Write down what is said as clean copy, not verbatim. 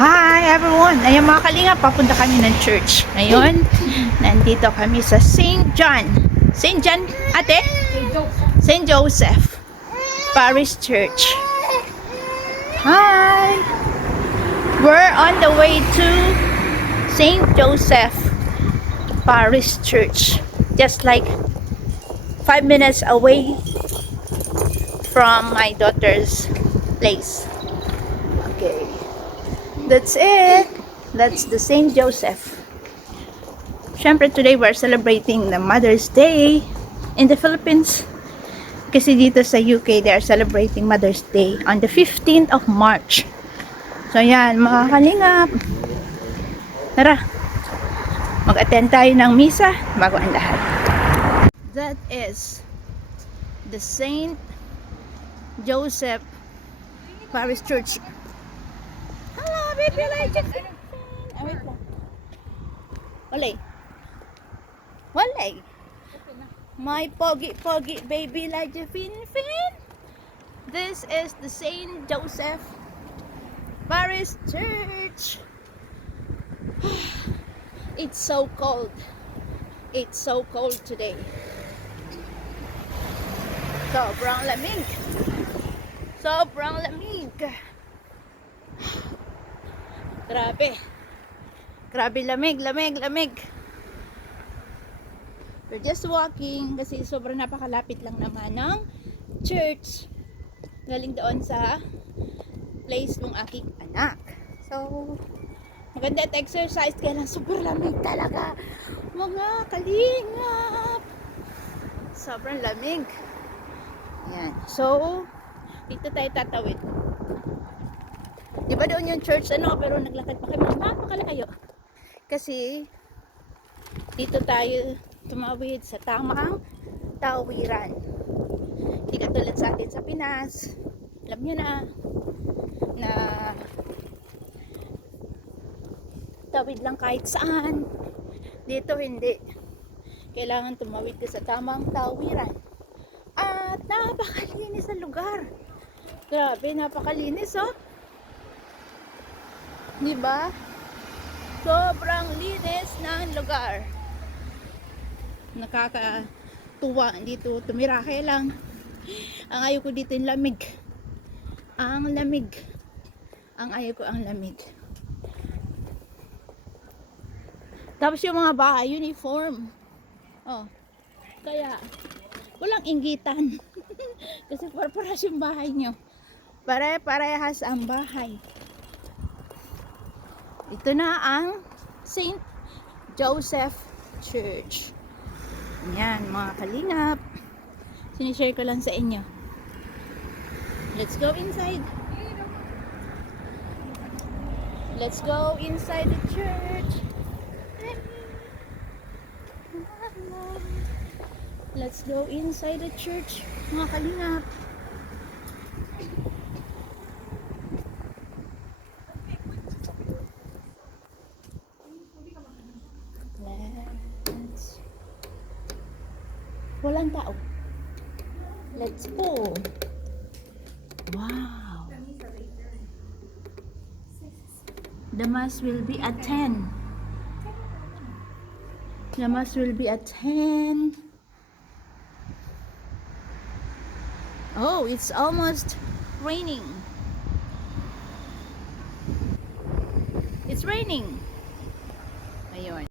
Hi everyone! Ayun mga kalinga, papunta kami ng church. Ngayon, nandito kami sa St. John. St. John, ate? St. Joseph Parish Church. Hi! We're on the way to St. Joseph Parish Church. Just like 5 minutes away from my daughter's place. Okay. That's it. That's the St. Joseph. Syempre today we're celebrating the Mother's Day in the Philippines. Kasi dito sa UK they are celebrating Mother's Day on the 15th of March. So yan, mga kalingap. Tara, mag-attend tayo ng misa bago ang lahat. That is the St. Joseph Parish Church. Hello, baby Elijah. Wait lang. Walay. Walay. My pogi baby Elijah Fin. This is the St. Joseph Parish Church. It's so cold. It's so cold today. Sobrang lamig. Sobrang lamig. Grabe. Grabe lamig. We're just walking kasi sobrang napakalapit lang naman ng church. Galing doon sa place ng aking anak. So, maganda at exercise kaya lang super lamig talaga. Mga kalingap. Sobrang lamig. Yan. So, dito tayo tatawid. Diba doon yung church pero naglakad pa kami napakalayo kasi dito tayo tumawid sa tamang tawiran, hindi katulad sa atin sa Pinas, alam nyo na tawid lang kahit saan. Dito hindi, kailangan tumawid ka sa tamang tawiran at napakalinis ang lugar. Grabe, napakalinis diba? Sobrang linis ng lugar. Nakakatuwa dito tumira. Kaya lang ang ayaw ko dito yung lamig. Ang lamig. Ang ayaw ko ang lamig. Tapos yung mga bahay uniform. Kaya walang inggitan. Kasi para-paras yung bahay nyo. Pare-parehas ang bahay. Ito na ang St. Joseph Church. Yan, mga kalingap. Sinishare ko lang sa inyo. Let's go inside. Let's go inside the church. Let's go inside the church, mga kalingap. Walang tao. Let's go. Wow. The mass will be at 10. The mass will be at 10. Oh, it's almost raining. It's raining. Ayun.